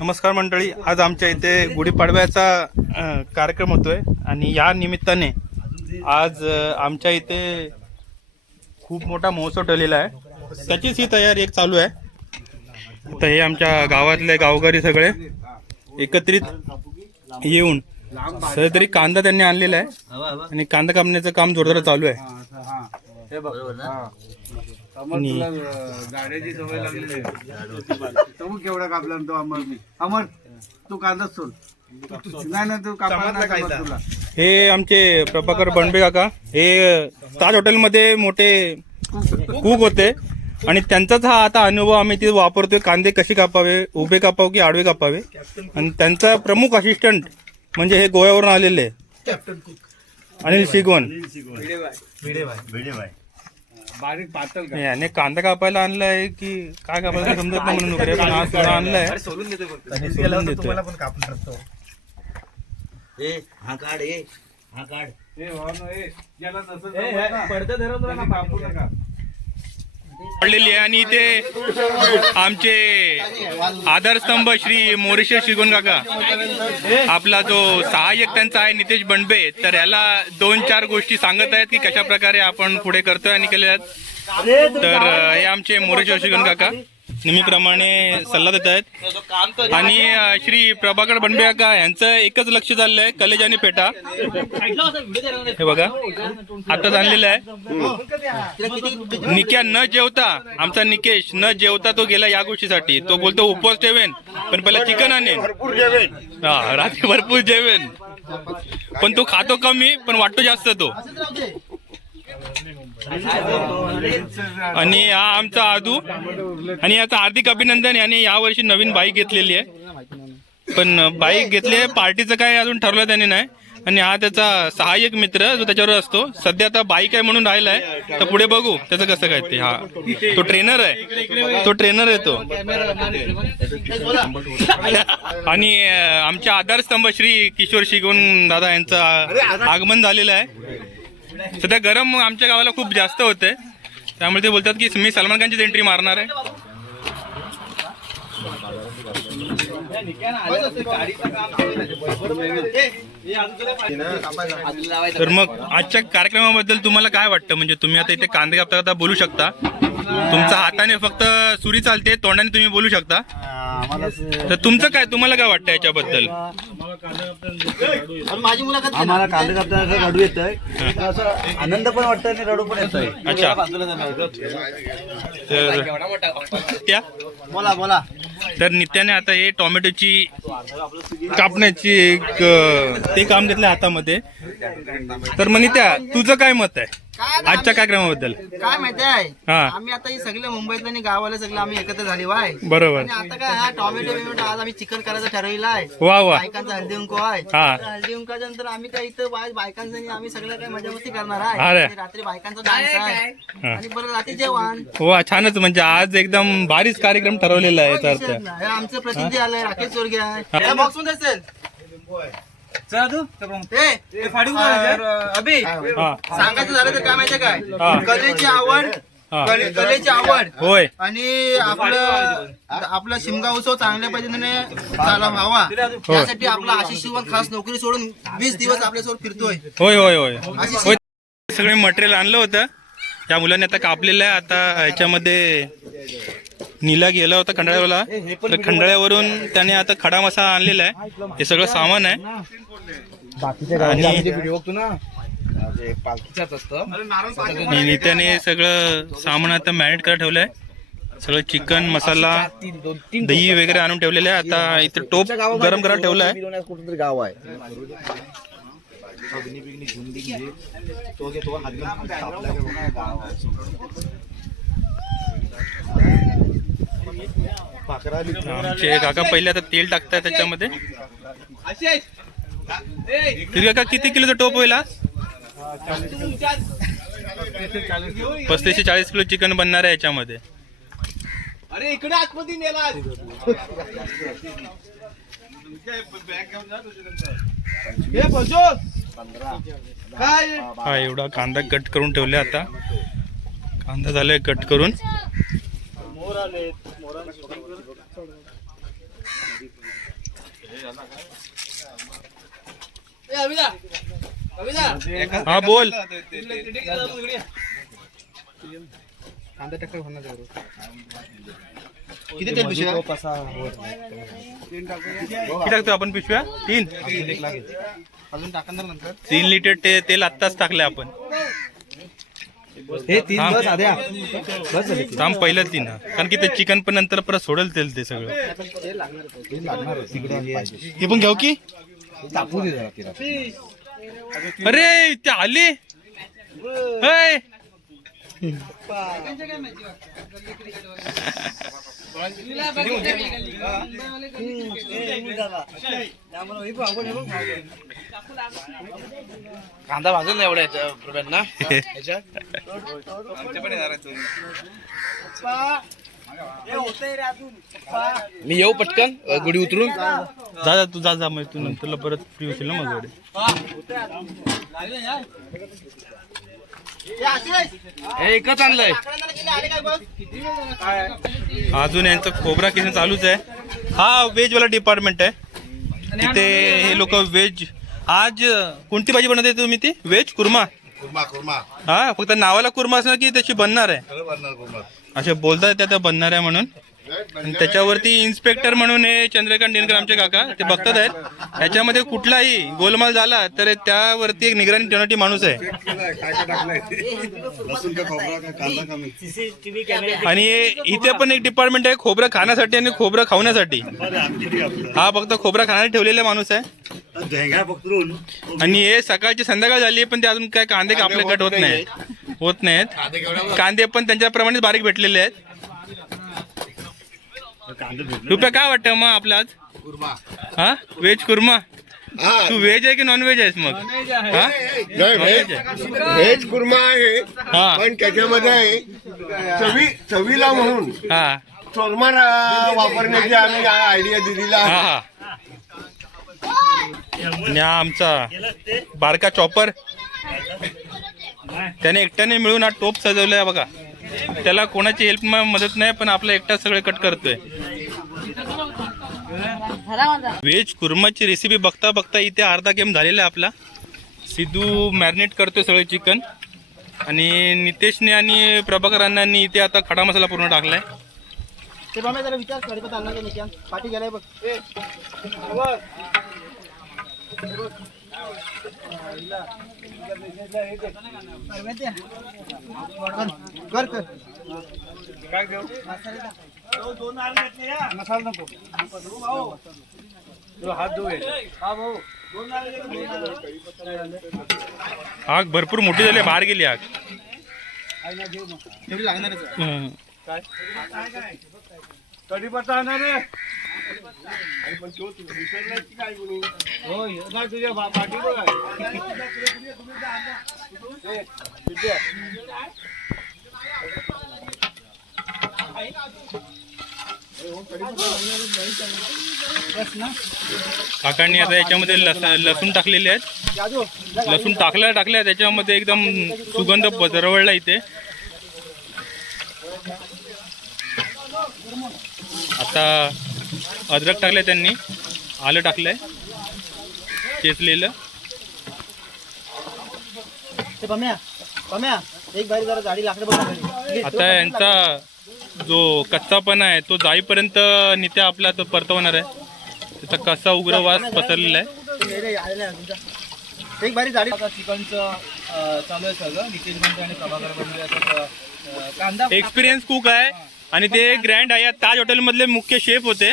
नमस्कार मंडळी, आज आमच्या इथे गुढीपाडव्याचा कार्यक्रम होतोय आणि या निमित्ताने आज आमच्या इथे खूप मोठा महोत्सव ठेवलेला आहे. त्याचीच ही तयारी एक चालू आहे. तर हे आमच्या गावातले गावकरी सगळे एकत्रित येऊन तरी कांदा त्यांनी आणलेला आहे आणि कांदा कापण्याचं काम जोरदार चालू आहे. गाड्याची सवय लागलेली आहे. केवढा कापला तो अमर तू कांदा सोड. नाही तू कापला. हे आमचे प्रभाकर बनबे काका हे ताज हॉटेलमध्ये मोठे कुक होते आणि त्यांचाच हा आता अनुभव आम्ही ते वापरतोय. कांदे कसे कापावे, उभे कापावे की आडवे कापावे. आणि त्यांचा प्रमुख असिस्टंट म्हणजे हे गोव्यावरून आलेले अनिल शिगवण. बारीक पातळ याने कांदा कापायला आणलाय की काय कापायला समजत नाही म्हणून वगैरे, पण आज थोडा आणलाय. तुम्हाला पण कापून टाकतो. हा काढ पडलेली आहे. आणि इथे आमचे आधारस्तंभ श्री मोरेश्वर शिगवण काका, आपला जो सहाय्यक त्यांचा आहे नितेश बनबे, तर याला 2-4 गोष्टी सांगत आहेत की कशा प्रकारे आपण पुढे करतोय आणि केले आहेत. तर हे आमचे मोरेश्वर शिगवण काका नेहमीप्रमाणे सल्ला देत आहेत. आणि श्री प्रभाकर बनबे काका यांचं एकच लक्ष चाललंय, कलेज आणि पेटा. हे बघा आताच आणलेलं आहे. निक्या न जेवता, आमचा निकेश न जेवता तो गेला या गोष्टीसाठी. तो बोलतो उपवास ठेवेन पण पहिला चिकन आणेन, हा रात्री भरपूर जेवेन. पण तो खातो कमी पण वाटतो जास्त तो. आणि हा आमचा आदू, आणि याचं हार्दिक अभिनंदन. याने यावर्षी नवीन बाईक घेतलेली आहे, पण बाईक घेतली आहे, पार्टीचं काय अजून ठरवलं त्याने नाही. आणि हा त्याचा सहाय्यक मित्र जो त्याच्यावर असतो. सध्या आता बाईक आहे म्हणून राहिलाय, तर पुढे बघू त्याचं कसं काय ते. हा तो ट्रेनर आहे तो. आणि आमच्या आधारस्तंभ श्री किशोर शिगवण दादा यांचं आगमन झालेलं आहे. सध्या गरम आमच्या गावाला खूप जास्त होते, त्यामुळे ते बोलतात की मी सलमान खानचीच एंट्री मारणार आहे. तर मग आजच्या कार्यक्रमाबद्दल तुम्हाला काय वाटतं? म्हणजे तुम्ही आता इथे कांदे कापता कापता बोलू शकता. तुमच्या हाताने फक्त सुरी चालते, तोंडाने तुम्ही बोलू शकता. तर तुमचं काय, तुम्हाला काय वाटतं याच्याबद्दल? आम्हाला कांदा कापताना रडू येतंय, असं आनंद पण वाटतंय आणि रडू पण येतंय. अच्छा, त्या बोला. तर नित्याने आता हे टोमॅटोची कापण्याची एक ते काम घेतलं हातामध्ये. तर मग नित्या तुझं काय मत आहे आजच्या कार्यक्रमाबद्दल? काय माहिती आहे, हा आम्ही आता ही सगळे मुंबईतले आणि गावाला सगळे आम्ही एकत्र झाले वाय. बरोबर. आणि आता काय हा टोमॅटो आज आम्ही चिकन करायचं ठरवलं आहे. वा वा. बायकांचा हळदी कुंकू आहे. हा. तर हळदी कुंकाच्या नंतर आम्ही काय इथं बायकांचं आम्ही सगळं काय मजा मस्ती करणार अरे. आहे. आणि रात्री बायकांचा डान्स आहे आणि बरं रात्री जेवण. वा, छानच. म्हणजे आज एकदम भारीच कार्यक्रम ठरवलेला आहे याचा अर्थ. हे आमचं प्रतिनिधी आलंय, राकेश चोरगे आहे. बॉक्स मध्ये असेल अभि. हा सांगायचं झालं तर काय माहितीये काय, हा. कलेची आवड, हा. कलेची आवड होय. आणि आपला शिमगा उत्सव चांगल्या पद्धतीने झाला व्हावा यासाठी आपला आशिष शिवण खास नोकरी सोडून 20 दिवस आपल्यासोबत फिरतोय. होय होय होय होय. सगळे मटेरियल आणलं होतं, त्या मुलांनी आता कापलेलं आहे. आता याच्यामध्ये नीला गेला होता खंडाळ्याला, तर खंडाळ्यावरून त्याने आता खडा मसाला आणलेला आहे. हे सगळं सामान आहे. आणि नित्याने सगळं सामान आता मॅरिनेट करायला ठेवलंय. सगळं चिकन मसाला दही वगैरे आणून ठेवलेलं आहे. आता इथे टोप गरम करायला ठेवलाय. कुठेतरी गाव आहे. आमचे काका पहिले आता तेल टाकताय त्याच्यामध्ये. तरी काका किती किलोचा टोप होईल? 35 ते 40 किलो चिकन बनणार आहे याच्यामध्ये. अरे इकडे आतमध्ये नेला. हा एवढा कांदा कट करून ठेवला. आता कांदा झालाय कट करून. हा बोल. कांदा टक्कर होणार किती तेल पिशव्या किती टाकतो आपण पिशव्या? 3 अजून टाकणार नंतर 3 लिटर तेल आत्ताच टाकले आपण. हे 3 थांब. बस आद्या बस झाले. थांब पहिलं 3 कारण की ते चिकन पण नंतर परत सोडेल तेल ते सगळं. हे पण घेऊ की? तापू दे जरा तिला. अरे ते आले. होय. कांदा भाजून नाही एवढ्या रुपयांना मी येऊ पटकन गुढी उतरून जा जा तू जा मग तू नंतरला परत फ्री होशील ना मग एकच आणलंय अजून यांचं खोबरा किचन चालूच आहे. हा व्हेज वाला डिपार्टमेंट आहे. तिथे हे लोक व्हेज. आज कोणती भाजी बनवते तुम्ही? ती व्हेज कुर्मा. हा फक्त नावाला कुर्मा असणार की त्याची बनणार आहे असे बोलतात त्या बनणार आहे म्हणून. आणि त्याच्यावरती इन्स्पेक्टर म्हणून हे चंद्रकांत दिनकर आमचे काका ते बघतात आहेत. ह्याच्यामध्ये कुठलाही गोलमाल झाला तर त्यावरती एक निगराणी ठेवण्यासाठी माणूस आहे. आणि इथे पण एक डिपार्टमेंट आहे खोबरं खाण्यासाठी आणि खोबरं खावण्यासाठी. हा फक्त खोबरं खाण्यासाठी ठेवलेला माणूस आहे. आणि हे सकाळची संध्याकाळ झाली पण ते अजून काय कांदे आपले कट होत नाहीत. कांदे पण त्यांच्याप्रमाणेच बारीक भेटलेले आहेत. रुपया काय वाटतं मग आपला आज? हा व्हेज कुर्मा. तू व्हेज आहे की नॉन व्हेज आहेस मग? हा व्हेज कुर्मा आहे हा पण त्याच्यामध्ये आहे चवीला म्हणून हा चोरमा वापरण्याची आम्ही आयडिया दिलेला हा आहे. हा. आणि हा आमचा बारका चॉपर त्याने एकट्याने मिळून हा टोप सजवलाय बघा. त्याला कोणाची हेल्प मदत नाही पण आपला एकटा सगळे कट करतोय. व्हेज कुर्माची रेसिपी बघता बघता इथे अर्धा गेम झालेला आहे आपला. सिद्धू मॅरिनेट करतोय सगळे चिकन आणि नितेशने आणि प्रभाकर अण्णांनी इथे आता खडा मसाला पूर्ण टाकलाय. ते बाबा जरा विचार कडीपत्ता आणला की नाही पाठी गेलाय बघ. कर कर काय घेऊ? मसाला नको. हात धुवे. हा भाऊ आग भरपूर मोठी झाली बाहेर गेली आग. तेवढी लागणारच आहे. हम्म. कढीपत्ता आणा रे. हो नाही तुझ्या पाठी बघ काकांनी आता याच्यामध्ये लसूण टाकलेले आहेत. लसूण टाकल्या त्याच्यामध्ये एकदम सुगंध दरवळला इथे. आता अद्रक टाकलंय त्यांनी, आलं टाकलंय चेचलेलं. एक बारी जरा जाडी लाकडं बघ. आता यांचा जो कच्चापणा आहे तो जाईपर्यंत नित्या आपला तो परतवणार आहे. त्याचा कसा उग्र वास पसरलेला आहे. एक बारी जाडी चिकनचं चालू आहे सगळं. नितेश बंधू आणि प्रभाकर बंधू असं कांदा एक्सपिरियन्स कुक आहे आणि ते ग्रँड आहे ताज हॉटेलमधले मुख्य शेफ होते.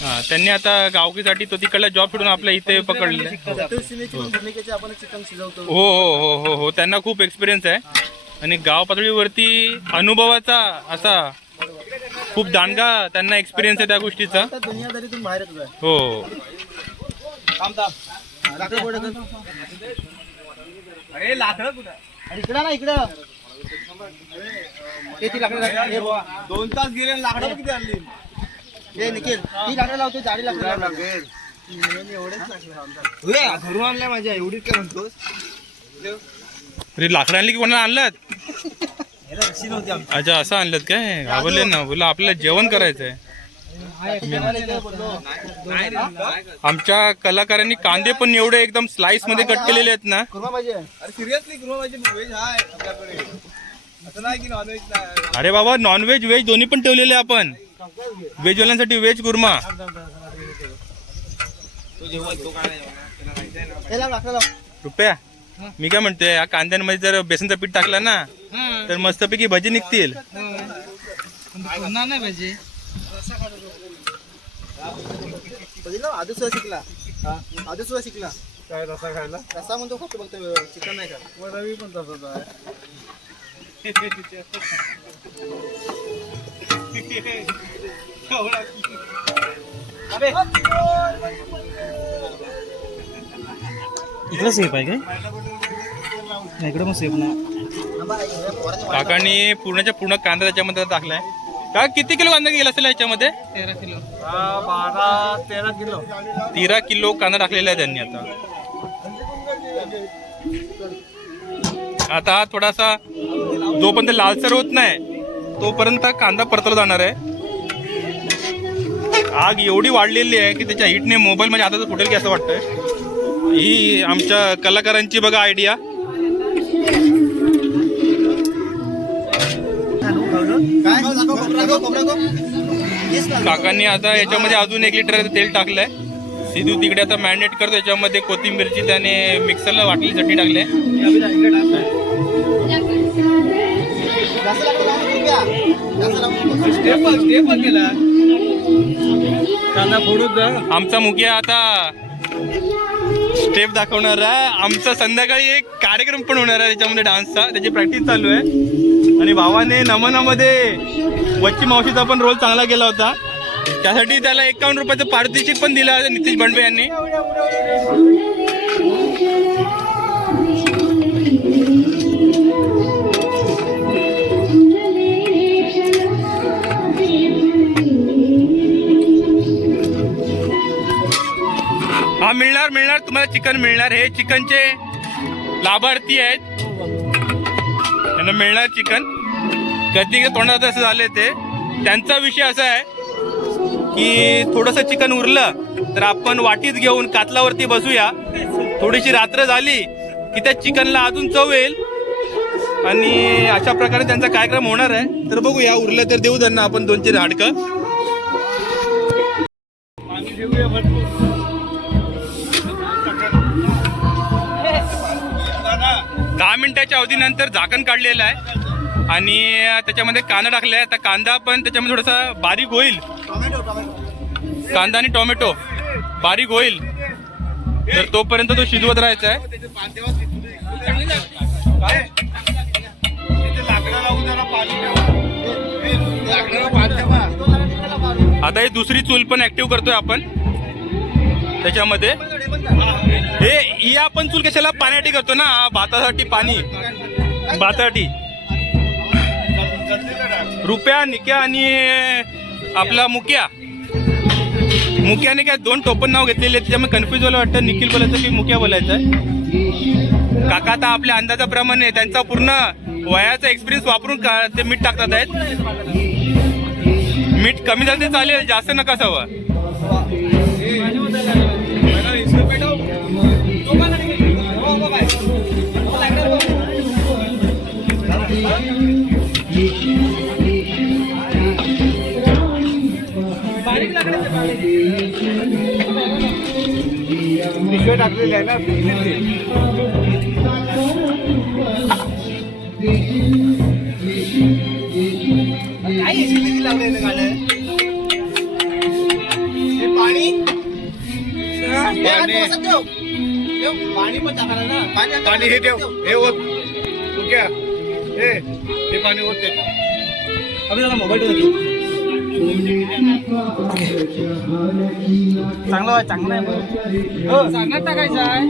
हा त्यांनी आता गावकीसाठी तो तिकडला जॉब सोडून आपल्या इथे पकडले. आपण चिकन शिजवतो. हो हो हो हो हो त्यांना खूप एक्सपिरियन्स आहे आणि गाव पातळीवरती अनुभवाचा असा खूप दांडगा त्यांना एक्सपिरियन्स आहे त्या गोष्टीचा. दुनियादारीतून बाहेर येतो. हो अरे लाकडं कुठं? इकडं ना इकडं ती लाकडं 2 तास गेले लाकडं किती आणली? हे निखिल ती लाकडं लावतो जाडी लाकडं लागेल. घरून आणल्या माझ्या एवढीच काय म्हणतोस. अरे लाकडं आणली की कोणाला आणलात? अच्छा असं आणलं काय? घाबरले ना बोला आपल्याला जेवण करायचं आहे. आमच्या कलाकारांनी कांदे पण एवढे एकदम स्लाइस मध्ये कट केलेले आहेत ना. कुर्मा पाहिजे. अरे बाबा, नॉनव्हेज व्हेज दोन्ही पण ठेवलेले आपण. व्हेज वाल्यांसाठी व्हेज कुर्मा. हे लाव, लाकडं लाव. रुपया, मी काय म्हणते, या कांद्यांमध्ये जर बेसनचं पीठ टाकलं ना तर मस्तपैकी भजी निघतील. आधी सुद्धा शिकला. आधी सुद्धा शिकला. काय रसा खायला रसा म्हणतो फक्त फक्त चिकन नाही का. रवी पण तसंच आहे. इकडं सेफ आहे काय? इकडं मग सेफ ना. काकांनी पूर्णच्या पूर्ण कांदा त्याच्यामध्ये टाकलाय. का किती किलो कांदा गेला असेल याच्यामध्ये? 13 किलो 13 किलो कांदा टाकलेला आहे त्यांनी. आता हा थोडासा जोपर्यंत लालसर होत नाही तोपर्यंत कांदा परतला जाणार आहे. आग एवढी वाढलेली आहे की त्याच्या हिटने मोबाईल म्हणजे आता तर फुटेल की असं वाटतंय. ही आमच्या कलाकारांची बघा आयडिया. काकांनी आता याच्यामध्ये अजून 1 लिटर तेल टाकलंय. सिद्धू तिकडे आता मॅरिनेट करतो. याच्यामध्ये कोथिंबीरची त्याने मिक्सरला वाटलेली चटणी टाकली. आमचा मुखिया आता स्टेप दाखवणार आहे. आमचा संध्याकाळी एक कार्यक्रम पण होणार आहे त्याच्यामध्ये डान्सचा. त्याची प्रॅक्टिस चालू आहे. आणि भावाने नमनामध्ये वच्ची मावशीचा पण रोल चांगला केला होता. त्यासाठी त्याला 51 रुपयाचं पारितोषिक पण दिलं नितेश बंडबे यांनी. हा मिळणार तुम्हाला चिकन मिळणार. हे चिकनचे लाभार्थी आहेत, त्यांना मिळणार चिकन. कधी तोंडात असं झाले ते. त्यांचा विषय असा आहे की थोडंसं चिकन उरलं तर आपण वाटीत घेऊन कातलावरती बसूया. थोडीशी रात्र झाली की त्या चिकनला अजून चव येईल. आणि अशा प्रकारे त्यांचा कार्यक्रम होणार आहे. तर बघूया, उरलं तर देऊ त्यांना आपण 2-4 हाडकं. 10 मिनिटाच्या अवधीनंतर झाकण काढलेलं आहे आणि त्याच्यामध्ये कांदा टाकलाय. आता कांदा पण त्याच्यामध्ये थोडासा बारीक होईल. कांदा आणि टोमॅटो बारीक होईल तर तोपर्यंत तो शिजवत राहायचा आहे. आता ही दुसरी चूल पण ऍक्टिव्ह करतोय आपण त्याच्यामध्ये. ही आपण चूल कशाला पाण्यासाठी करतो ना, भातासाठी पाणी. भातासाठी रुपया, निक्या आणि आपला मुक्याने काय 2 टोपण नाव घेतलेले आहेत. त्याच्यामुळे कन्फ्युज व्हायला वाटतं निखिल बोलायचं की मुक्या बोलायचं आहे. काका आता आपल्या अंदाजाप्रमाणे त्यांचा पूर्ण वयाचा एक्सपिरियन्स वापरून ते मीठ टाकतात आहेत. मीठ कमी झालं तर चालेल, जास्त नका असावं. पिशव्या टाकलेल्या आहे ना. पाणी पण टाकायला ना. पाणी हे ठेव, हे होत क्या हे पाणी होते. मोबाईल चांगला आहे. सांगण्यात टाकायचं आहे.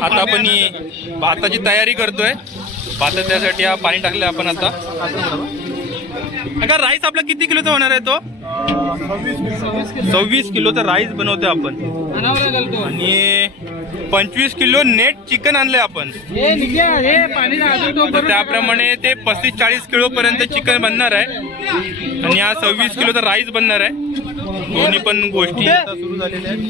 आता आपण ही भाताची तयारी करतोय. भातात त्यासाठी हा पाणी टाकलं आपण आता. अगं राईस आपला किती किलोचा होणार आहे तो? 26 किलोचा राईस बनवतोय आपण. आणि 25 किलो नेट चिकन आणलंय आपण. तर त्याप्रमाणे ते 35-40 किलो पर्यंत चिकन बनणार आहे आणि हा 26 किलोचा राईस बनणार आहे. दोन्ही पण गोष्टी आता सुरू झालेल्या आहेत.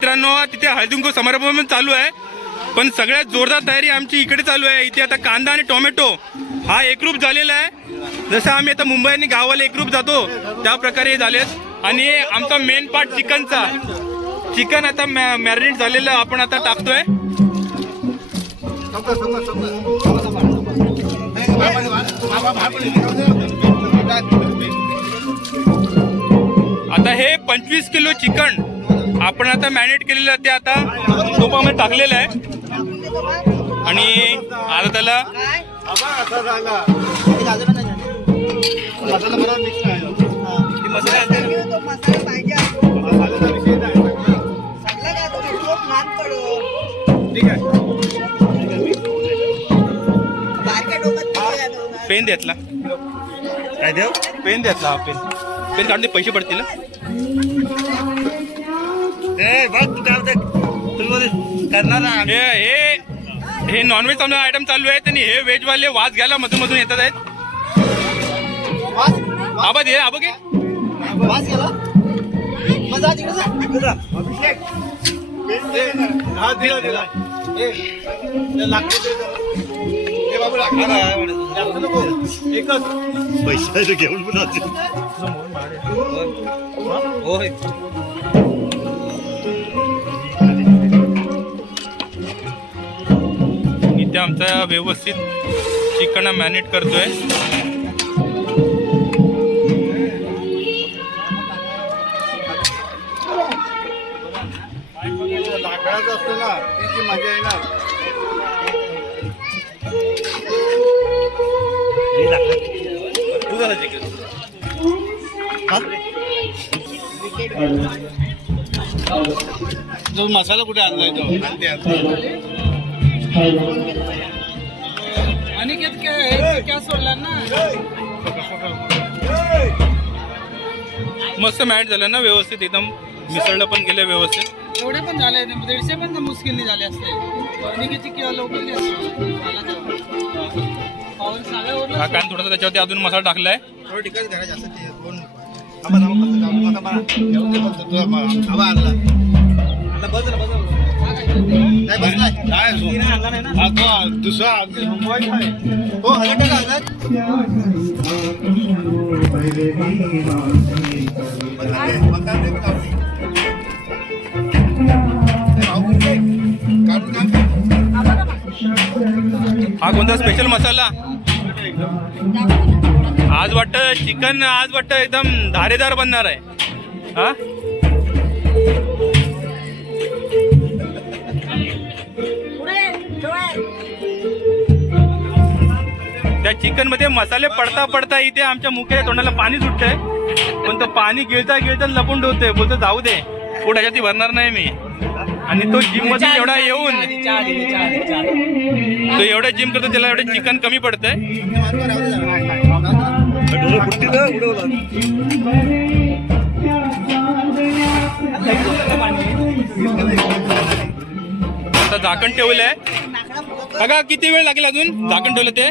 मित्रांनो तिथे हळदीकुंकू समारंभ पण चालू आहे, पण सगळ्यात जोरदार तयारी आमची इकडे चालू आहे. इथे आता कांदा आणि टोमॅटो हा एकरूप झालेला आहे. जसं आम्ही आता मुंबई आणि गावाला एकरूप जातो त्या प्रकारे झालेत. आणि आमचा मेन पार्ट चिकनचा, चिकन आता मॅरिनेट झालेलं आपण आता टाकतोय. आता हे 25 किलो चिकन आपण आता मॅरिनेट केलेलं ते आता तोपामध्ये टाकलेलं आहे आणि आता त्याला पेन द्यातला काय देव पेन द्यातला हा पेन पेन काढून दे, पैसे पडतील. बघ तू काय होतं तुम्ही करणार ना. हे नॉनव्हेज आयटम चालू आहेत आणि हे व्हेज वाले वास घ्यायला मधून मधून येतात आहेत. आबा दे आबा घे. पैसे घेऊन इथे आमचा व्यवस्थित चिकन मॅरिनेट करतोय. लाकडाचं असतो ना त्याची मजा येणार. जो मसाला कुठे आणलाय तो अनिकेत क्या सोडला ना. मस्त मॅरिनेट झालं ना व्यवस्थित, एकदम मिसळलं पण गेलं व्यवस्थित. एवढे पण झाले 150 पण मुश्किल झाले असते. अनिकेतची किंवा लवकर हा कान थोडासा त्याच्यावरती अजून मसाला टाकलाय. थोडं ठिकाणी घरा जास्त दुसरा हो हजार हा कोणता स्पेशल मसाला आज वाटतं चिकन आज वाटतं एकदम धारेदार बनणार आहे. हा त्या चिकन मध्ये मसाले पडता पडता इथे आमच्या मुख्य तोंडाला पाणी सुटतंय, पण तो पाणी गिळता गिळता लपून ठेवतोय. बोलतो जाऊ दे पोट ह्याच्यात भरणार नाही मी. आणि तो जिम मध्ये एवढा येऊन तो एवढा जिम करतो त्याला एवढं चिकन कमी पडतंय. आता झाकण ठेवलंय बघा, किती वेळ लागेल अजून झाकण ठेवलं ते.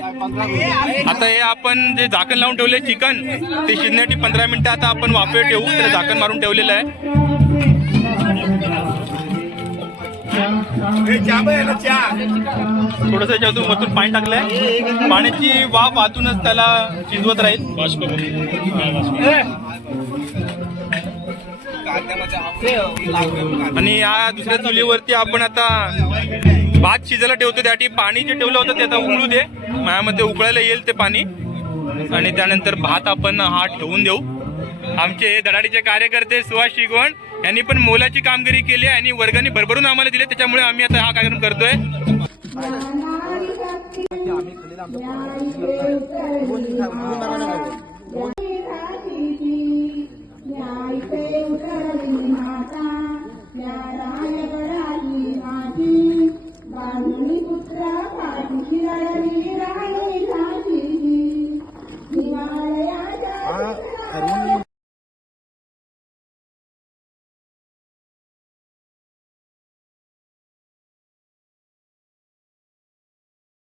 आता हे आपण जे झाकण लावून ठेवलंय चिकन ते शिजण्यासाठी 15 मिनिटं आता आपण वाफेवर ठेवू. त्याला झाकण मारून ठेवलेलं आहे. थोडस याच्यातून वरतून पाणी टाकलंय, पाण्याची वाफ आतूनच त्याला शिजवत राहील. आणि या दुसऱ्या चुलीवरती आपण आता भात शिजायला ठेवतो. त्यासाठी पाणी जे ठेवलं होतं ते आता उकळू दे, माझ्यामध्ये उकळायला येईल ते पाणी. आणि त्यानंतर भात आपण हा ठेवून देऊ. आमचे धडाडीचे कार्यकर्ते सुहास शिगवण यांनी पण मोलाची कामगिरी केली आणि वर्गाने भरभरून आम्हाला दिले, त्याच्यामुळे आम्ही आता हा कार्यक्रम करतोय. पुत्रा ठरवून